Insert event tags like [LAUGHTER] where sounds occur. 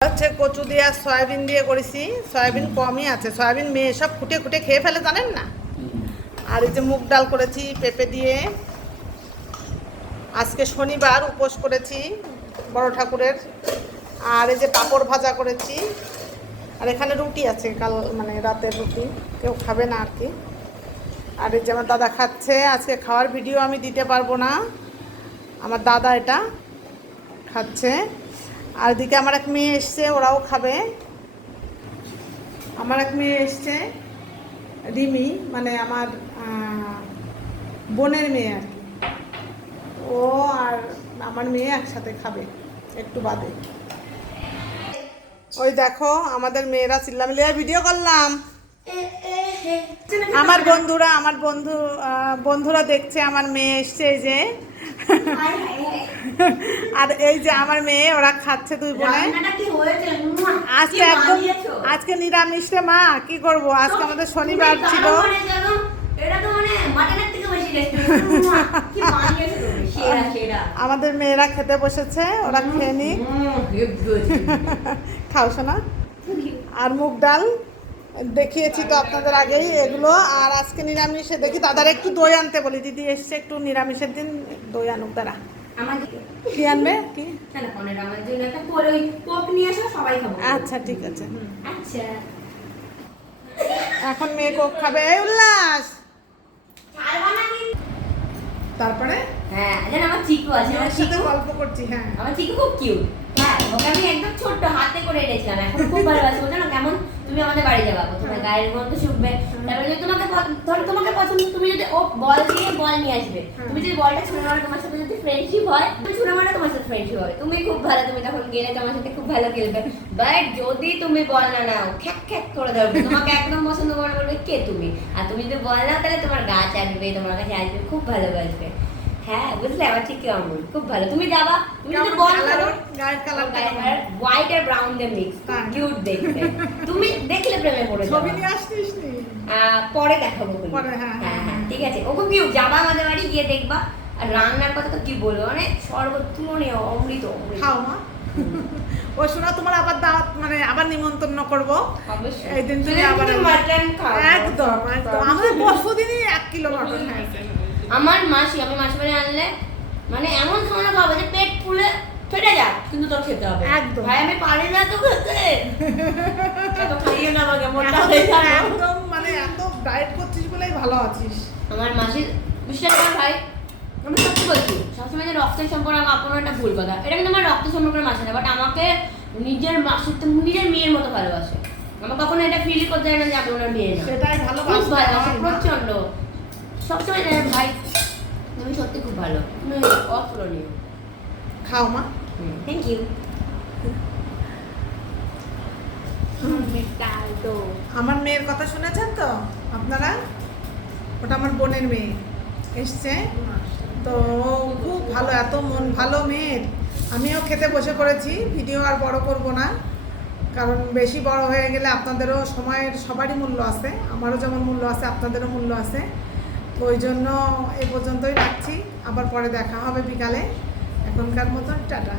হচ্ছে কচু দিয়ে আর সয়াবিন দিয়ে করেছি। সয়াবিন কমই আছে। সয়াবিন মেয়ে সব খুঁটে খুঁটে খেয়ে ফেলে, জানেন না? আর এই যে মুগ ডাল করেছি, পেঁপে দিয়ে। আজকে শনিবার উপোস করেছি বড় ঠাকুরের। আর এই যে পাঁপড় ভাজা করেছি। আর এখানে রুটি আছে, কাল মানে রাতের রুটি। কেউ খাবে না আর কি। আর এই যে আমার দাদা খাচ্ছে, আজকে খাওয়ার ভিডিও আমি দিতে পারব না। আমার দাদা এটা খাচ্ছে। আর এদিকে আমার এক মেয়ে এসছে, ওরাও খাবে। আমার এক মেয়ে এসছে, রিমি মানে আমার বোনের মেয়ে আর কি। ও আর আমার মেয়ে একসাথে খাবে, একটু বাদে। ওই দেখো, আমাদের মেয়েরা চিল্লামিলিয়া ভিডিও করলাম। আমার বন্ধুরা, আমার বন্ধু বন্ধুরা দেখছে, আমার মেয়ে এসছে যে। আর এই যে আমার মেয়ে ওরা খাচ্ছে দুই বোনে? মুয়া! আজকে একদম আজকে নিরামিষ রে মা কি করব? আজকে আমাদের শনিবার ছিল। মানে মানে আমাদের মেয়েরা খেতে বসেছে ওরা খেয়ে নি। খাও শোনা আর মুগ ডাল। দেখিয়েছি তো আপনাদের আগেই এগুলো আর আজকে নিরামিষে দেখি দাদার একটু দই আনতে বলি। দিদি এসছে একটু নিরামিষের দিন দই আনুক দাঁড়া। কি আনবে? কি? আচ্ছা ঠিক আছে। আচ্ছা। এখন মেয়ে কোক খাবে। এই উল্লাস। তারপরে? হ্যাঁ আমার চিকু আছে আমার সাথে গল্প করছি হ্যাঁ। আমার চিকু খুব কিউট আমি একদম ছোট্ট হাতে করে এনেছিলাম, এখন খুব ভালোবাসি। ও জানো কেমন? তুমি আমাদের বাড়ি যাবা। প্রথমে গায়ের শুকবে, তারপরে যদি তোমাকে ধরো তোমাকে পছন্দ, তুমি যদি ও বল দিয়ে বল নিয়ে আসবে, তুমি যদি বলটা ছুঁড়ে মারো, তোমার সাথে যদি ফ্রেন্ডশিপ হয়, তুমি ছুঁড়ে মারো, তোমার সাথে ফ্রেন্ডশিপ হবে। তুমি খুব ভালো, তুমি তখন গেলে তোমার সাথে খুব ভালো খেলবে। বাট যদি তুমি বল না নাও, খ্যাক খ্যাক করে ধরবে তোমাকে একদম পছন্দ করে বলবে কে তুমি? আর তুমি যদি বল নাও, তাহলে তোমার গাছ আসবে তোমার কাছে আসবে, খুব ভালোবাসবে। হ্যাঁ বুঝলে? আমার ঠিক কেমন খুব ভালো। তুমি যাবা? তুমি কেমন বল? গায়ের হোয়াইট আর ব্রাউন দিয়ে মিক্স কিউট দেখতে। তুমি দেখলে প্রেমে পড়ে ছবি নিয়ে আসতিস নি? পরে দেখাবো পরে, হ্যাঁ, হ্যাঁ। হ্যাঁ, হ্যাঁ ঠিক আছে। কিউট যাবা আমাদের বাড়ি গিয়ে দেখবা। আর রান্নার কথা তো কি বলব? মানে সর্বতুলনীয় অমৃত অমৃত। খাও মা। ও শোনা তোমার আবার দাওয়াত মানে আবার নিমন্ত্রণ করব। অবশ্যই। এই দিন তুমি আবার একদম একদম। আমাদের পরশু দিনই এক কিলো মাটন হয়েছে। আমার মাসি আমি মাসি বাড়ি আনলে মানে এমন খাওয়ানো খাব যে পেট ফুলে ফেটে যাক কিন্তু তোর খেতে হবে। একদম। ভাই আমি পারি না তো খেতে। [LAUGHS] এত খাইয়ে না আমাকে মোটা হয়ে যাব। একদম মানে এত ডায়েট করছিস বলেই ভালো আছিস। আমার মাসি বিশ্বাস কর ভাই আমি সত্যি বলছি সবসময় যে রক্তের সম্পর্ক আমার আপনার একটা ভুল কথা এটা কিন্তু আমার রক্তের সম্পর্কের মাসে না বাট আমাকে নিজের মাসির তো নিজের মেয়ের মতো ভালোবাসে। আমার কখনো এটা ফিল করতে হয় না যে আমি ওনার মেয়ে না। সেটাই ভালো প্রচণ্ড সবসময় ভাই। তুমি সত্যি খুব ভালো। তুমি অতুলনীয়। খাও মা। থ্যাংক ইউ আমার মেয়ের কথা শুনেছেন তো আপনারা? ওটা আমার বোনের মেয়ে এসছে। তো ও খুব ভালো এত মন ভালো মেয়ের। আমিও খেতে বসে পড়েছি ভিডিও আর বড় করব না। কারণ বেশি বড় হয়ে গেলে আপনাদেরও সময়ের সবারই মূল্য আছে আমারও যেমন মূল্য আছে আপনাদেরও মূল্য আছে। তো ওই জন্য এ পর্যন্তই রাখছি। আবার পরে দেখা হবে বিকালে। এখনকার মতন টাটা।